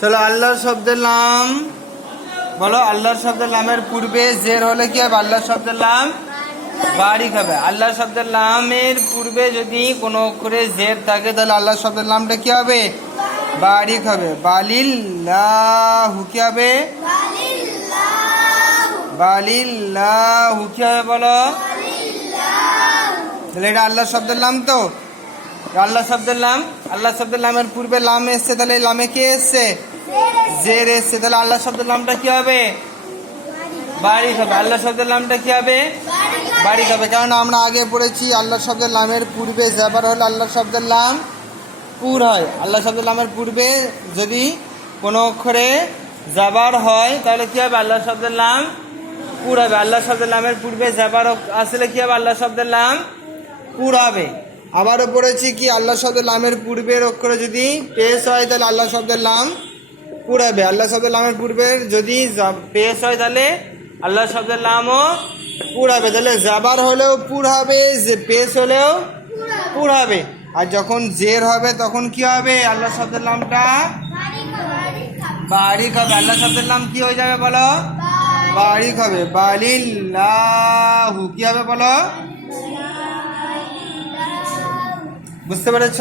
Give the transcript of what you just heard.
চলো আল্লাহর শব্দের নাম বলো আল্লাহর শব্দের নামের পূর্বে জের হলে কি হবে? আল্লাহর শব্দের নাম বারিক হবে। আল্লাহ শব্দের নামের পূর্বে যদি কোনো অক্ষরে জের থাকে তাহলে আল্লাহ শব্দের নামটা কি হবে? বারিক হবে। বালিল্লাহু কি হবে? বালিল্লাহু। কি হবে বলো? তাহলে এটা আল্লাহ শব্দের নাম তো। আল্লাহ শব্দের নাম আল্লাহ শব্দের নামের পূর্বে লাম এসছে তাহলে লামে কে এসছে? জের তাহলে আল্লাহ শব্দের নামটা কি হবে বারিক হবে আল্লাহ শব্দের নামটা কি হবে বারিক হবে কারণ আমরা আগে পড়েছি আল্লাহ শব্দের নামের পূর্বে যাবার হলে আল্লাহ শব্দের নাম পুর হয় আল্লাহ শব্দের নামের পূর্বে যদি কোনো অক্ষরে যাবার হয় তাহলে কি হবে আল্লাহ শব্দের নাম পুর হবে আল্লাহ শব্দের নামের পূর্বে যাবার আসলে কি হবে আল্লাহ শব্দের নাম পুর হবে আবারও পড়েছি কি আল্লাহ শব্দের নামের পূর্বের অক্ষরে যদি পেশ হয় তাহলে আল্লাহ শব্দের নাম পুরাবে আল্লাহ শব্দের নামের পূর্বের যদি পেশ হয় তাহলে আল্লাহ শব্দের নামও পুরাবে তাহলে যাবার হলেও পুর হবে যে পেশ হলেও পুর হবে আর যখন জের হবে, তখন কি হবে? আল্লাহ শব্দের নামটা বারিক হবে। আল্লাহ শব্দের নাম কি হয়ে যাবে বলো? বারিক হবে। বালিল্লাহু, কি হবে বলো? বুঝতে পেরেছ?